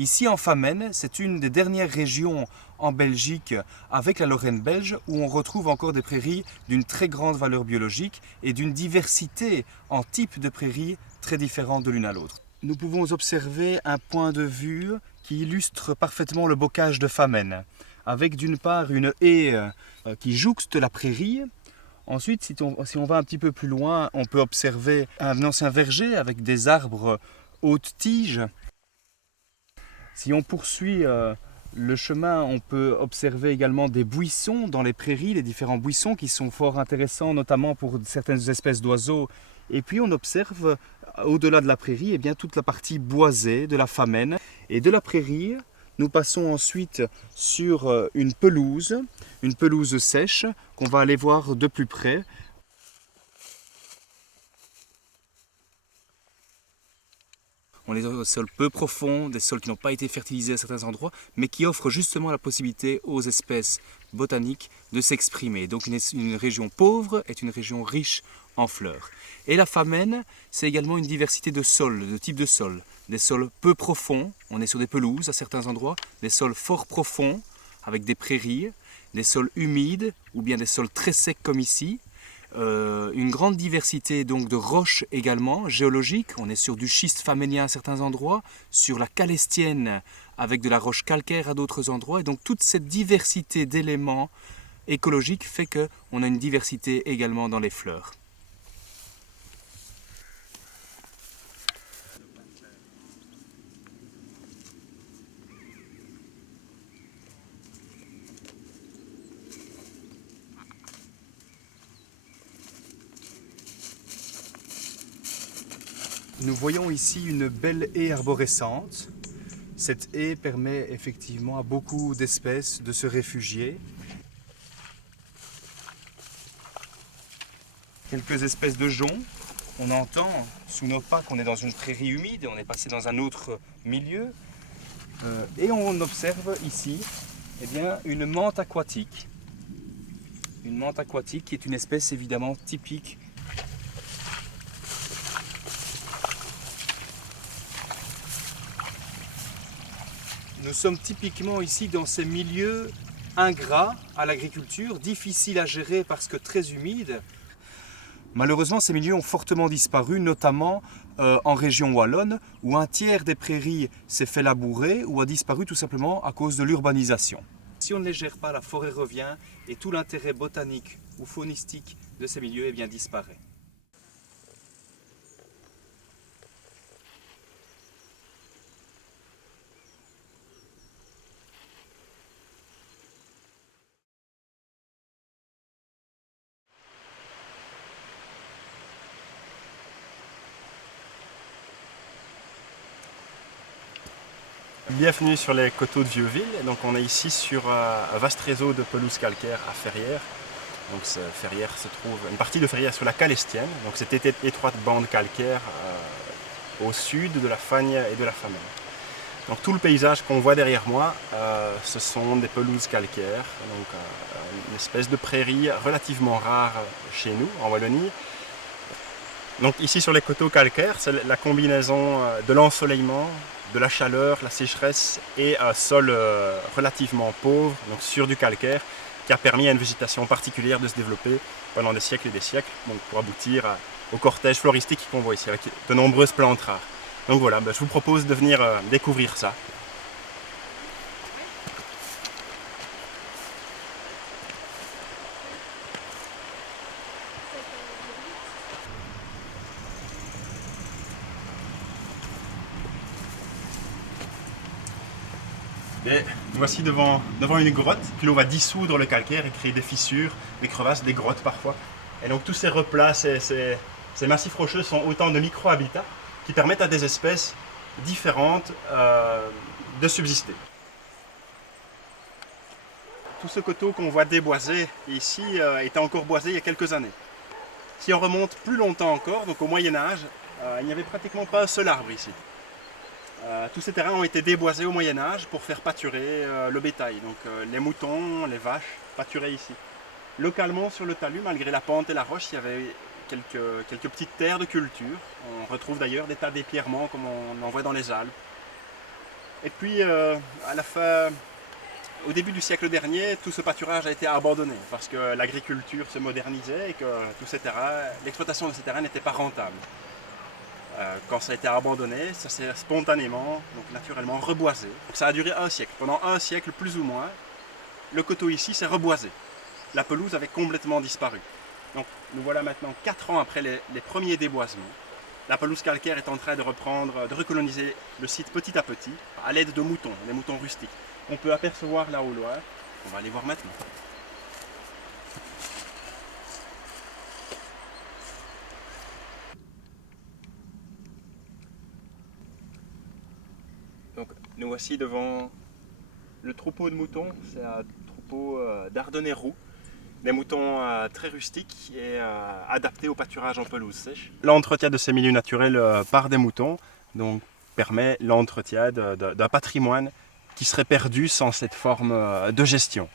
Ici en Famenne, c'est une des dernières régions en Belgique avec la Lorraine belge où on retrouve encore des prairies d'une très grande valeur biologique et d'une diversité en types de prairies très différentes de l'une à l'autre. Nous pouvons observer un point de vue qui illustre parfaitement le bocage de Famenne, avec d'une part une haie qui jouxte la prairie. Ensuite, si on va un petit peu plus loin, on peut observer un ancien verger avec des arbres hautes tiges. Si on poursuit le chemin, on peut observer également des buissons dans les prairies, les différents buissons qui sont fort intéressants, notamment pour certaines espèces d'oiseaux. Et puis on observe, au-delà de la prairie, eh bien, toute la partie boisée de la Famenne. Et de la prairie, nous passons ensuite sur une pelouse sèche, qu'on va aller voir de plus près. On est dans des sols peu profonds, des sols qui n'ont pas été fertilisés à certains endroits, mais qui offrent justement la possibilité aux espèces botaniques de s'exprimer. Donc une région pauvre est une région riche en fleurs. Et la Famenne, c'est également une diversité de sols, de types de sols. Des sols peu profonds, on est sur des pelouses à certains endroits, des sols fort profonds, avec des prairies, des sols humides, ou bien des sols très secs comme ici. Une grande diversité donc de roches également, géologiques. On est sur du schiste faménien à certains endroits, sur la calestienne avec de la roche calcaire à d'autres endroits. Et donc toute cette diversité d'éléments écologiques fait qu'on a une diversité également dans les fleurs. Nous voyons ici une belle haie arborescente. Cette haie permet effectivement à beaucoup d'espèces de se réfugier. Quelques espèces de joncs. On entend sous nos pas qu'on est dans une prairie humide, on est passé dans un autre milieu. Et on observe ici eh bien, une mante aquatique. Une mante aquatique qui est une espèce évidemment typique. Nous sommes typiquement ici dans ces milieux ingrats à l'agriculture, difficiles à gérer parce que très humides. Malheureusement, ces milieux ont fortement disparu, notamment en région wallonne, où un tiers des prairies s'est fait labourer ou a disparu tout simplement à cause de l'urbanisation. Si on ne les gère pas, la forêt revient et tout l'intérêt botanique ou faunistique de ces milieux eh bien, disparaît. Bienvenue sur les coteaux de Vieux-Ville. Donc on est ici sur un vaste réseau de pelouse calcaire à Ferrières. Donc Ferrières se trouve, une partie de Ferrières sur la Calestienne. Donc cette étroite bande calcaire au sud de la Fagne et de la Famenne. Donc tout le paysage qu'on voit derrière moi, ce sont des pelouses calcaires. Donc une espèce de prairie relativement rare chez nous en Wallonie. Donc ici sur les coteaux calcaires, c'est la combinaison de l'ensoleillement, de la chaleur, la sécheresse et un sol relativement pauvre, donc sur du calcaire, qui a permis à une végétation particulière de se développer pendant des siècles et des siècles, donc pour aboutir au cortège floristique qu'on voit ici, avec de nombreuses plantes rares. Donc voilà, je vous propose de venir découvrir ça. Et voici devant une grotte que l'on va dissoudre le calcaire et créer des fissures, des crevasses, des grottes parfois. Et donc tous ces replats, ces massifs rocheux sont autant de micro-habitats qui permettent à des espèces différentes de subsister. Tout ce coteau qu'on voit déboisé ici était encore boisé il y a quelques années. Si on remonte plus longtemps encore, donc au Moyen-Âge, il n'y avait pratiquement pas un seul arbre ici. Tous ces terrains ont été déboisés au Moyen-Âge pour faire pâturer le bétail. Donc les moutons, les vaches pâturaient ici. Localement sur le talus, malgré la pente et la roche, il y avait quelques petites terres de culture. On retrouve d'ailleurs des tas d'éperlements comme on en voit dans les Alpes. Et puis au début du siècle dernier, tout ce pâturage a été abandonné parce que l'agriculture se modernisait et que l'exploitation de ces terrains n'était pas rentable. Quand ça a été abandonné, ça s'est spontanément, donc naturellement, reboisé. Donc ça a duré un siècle. Pendant un siècle, plus ou moins, le coteau ici s'est reboisé. La pelouse avait complètement disparu. Donc nous voilà maintenant 4 ans après les premiers déboisements. La pelouse calcaire est en train de recoloniser le site petit à petit, à l'aide de moutons, des moutons rustiques. On peut apercevoir là au loin, on va aller voir maintenant. Donc nous voici devant le troupeau de moutons, c'est un troupeau d'Ardennais roux. Des moutons très rustiques et adaptés au pâturage en pelouse sèche. L'entretien de ces milieux naturels par des moutons donc, permet l'entretien d'un patrimoine qui serait perdu sans cette forme de gestion.